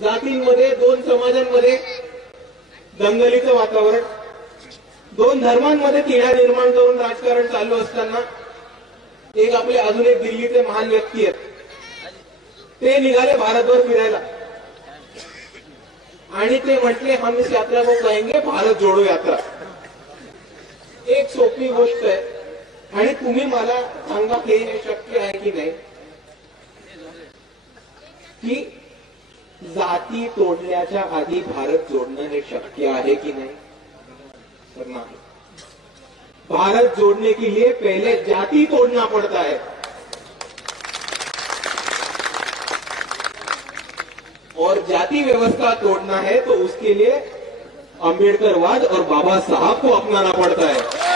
जातींमध्ये दोन समाजांमध्ये दंगलीचं वातावरण दोन धर्मांमध्ये तिढा निर्माण करून राजकारण चालू असताना एक आपले अजून एक दिल्लीचे महान व्यक्ती आहेत. ते निघाले भारतभर फिरायला. आणि ते म्हटले हम इस यात्रा को कहेंगे भारत जोडो यात्रा. एक सोपी गोष्ट आहे. आणि तुम्ही मला सांगा हे शक्य आहे की नाही? की जाती तोडण्याच्या आधी भारत जोडणं हे शक्य आहे की नाही? तर नाही. भारत जोड़ने के लिए पहले जाति तोड़ना पड़ता है और जाति व्यवस्था तोड़ना है तो उसके लिए अंबेडकरवाद और बाबा साहब को अपनाना पड़ता है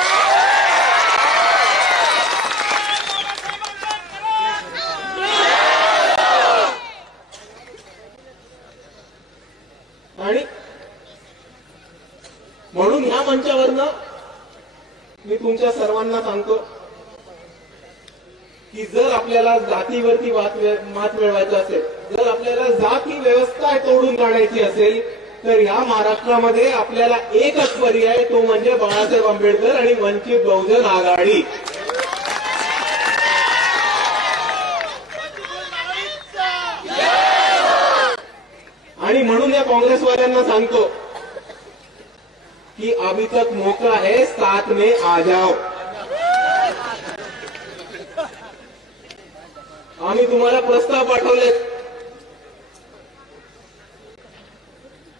आणि म्हणून ह्या मंचावरनं मी तुमच्या सर्वांना सांगतो की जर आपल्याला जातीवरती वात मात मिळवायचं असेल जर आपल्याला जात ही व्यवस्था तोडून काढायची असेल तर या महाराष्ट्रामध्ये आपल्याला एकच पर्याय तो म्हणजे बाळासाहेब आंबेडकर आणि वंचित बहुजन आघाडी. आणि म्हणून या काँग्रेसवाल्यांना सांगतो कि अभी तक मौका है साथ में आ जाओ। आम्ही तुम्हाला प्रस्ताव पाठवले।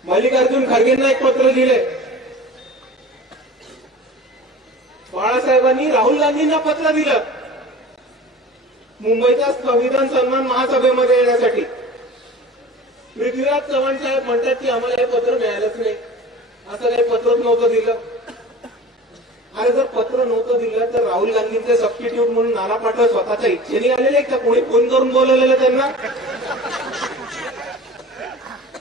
मल्लिकार्जुन खरगेंना एक पत्र दिले। बाळासाहेबांनी राहुल गांधींना पत्र दिलं। मुंबईच्या संविधान सन्मान महासभेमध्ये येण्यासाठी। पृथ्वीराज चव्हाण साहेब म्हणतात की आम्हाला हे पत्र मिळालंच नाही। असं काही पत्र नव्हतं दिलं. अरे जर पत्र नव्हतं दिलं तर राहुल गांधींचे सबस्टिट्यूट म्हणून नाना पाटोळे स्वतःच्या इच्छेने आलेले का? कोणी फोन करून बोलवलेलं त्यांना?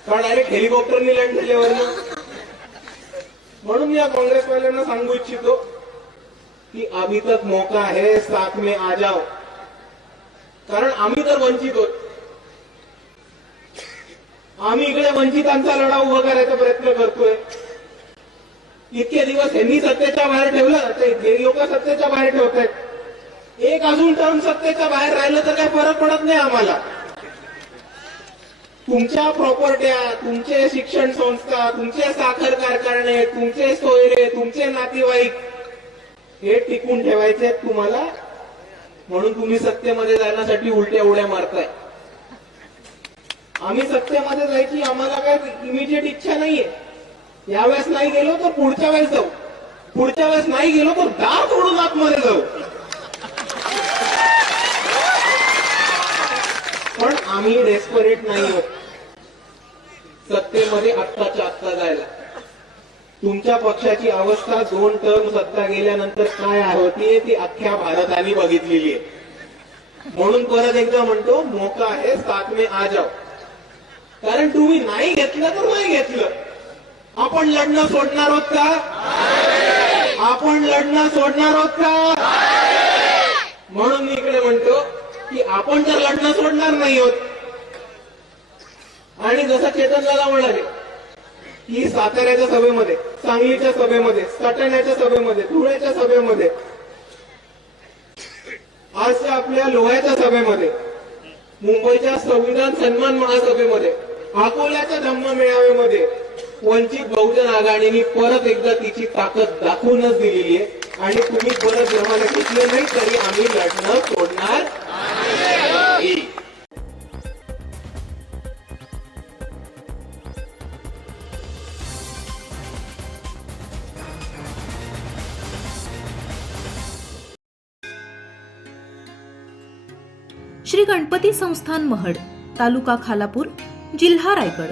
का डायरेक्ट हेलिकॉप्टरने लँड झाल्यावर म्हणून या काँग्रेसवाल्यांना सांगू इच्छितो की अभी तक मौका है साथ में आ जाओ. कारण आम्ही तर वंचित होत. आम्ही इकडे वंचितांचा लढा उभा करायचा प्रयत्न करतोय. इतके दिवस यांनी सत्तेच्या बाहेर ठेवलं ते हे लोक सत्तेच्या बाहेर ठेवत आहेत एक अजून टर्म सत्तेच्या बाहेर राहिलं तर काही फरक पडत नाही आम्हाला. तुमच्या प्रॉपर्ट्या तुमचे शिक्षण संस्था तुमचे साखर कारखाने तुमचे सोयरे तुमचे नातेवाईक हे टिकून ठेवायचे तुम्हाला. म्हणून तुम्ही सत्तेमध्ये जाण्यासाठी उलट्या उड्या मारताय. आम्ही सत्तेमध्ये जायची आम्हाला काय इमिजिएट इच्छा नाहीये. यावेळेस नाही गेलो तर पुढच्या वेळेस जाऊ. पुढच्या वेळेस नाही गेलो तर दार तोडून आतमध्ये जाऊ. पण आम्ही डेस्परेट नाही आहोत. सत्तेमध्ये आत्ताच्या आत्ता जायला. तुमच्या पक्षाची अवस्था दोन टर्म सत्ता गेल्यानंतर काय होती ती अख्ख्या भारताने बघितलेली आहे. म्हणून परत एकदा म्हणतो मोका आहे साथ मे आ जाओ. कारण तुम्ही नाही घेतलं तर नाही घेतलं. आपण लढणं सोडणार आहोत का? आपण लढणं सोडणार आहोत का? म्हणून मी इकडे म्हणतो की आपण तर लढणं सोडणार नाही आहोत आणि जसं चेतन दादा म्हणाले की साताऱ्याच्या सभेमध्ये सांगलीच्या सभेमध्ये सटाण्याच्या सभेमध्ये धुळ्याच्या सभेमध्ये आजच्या आपल्या लोह्याच्या सभेमध्ये मुंबईच्या संविधान सन्मान महासभेमध्ये अकोल्याच्या धम्म मेळाव्यामध्ये वंचित बहुजन आघाडीने परत एकदा तिची ताकद दाखवूनच दिलेली आहे आणि तुम्ही परत जमाला टिकले नाही तरी आम्ही लढणं सोडणार नाही. श्री गणपती संस्थान महड तालुका खालापूर जिल्हा रायगड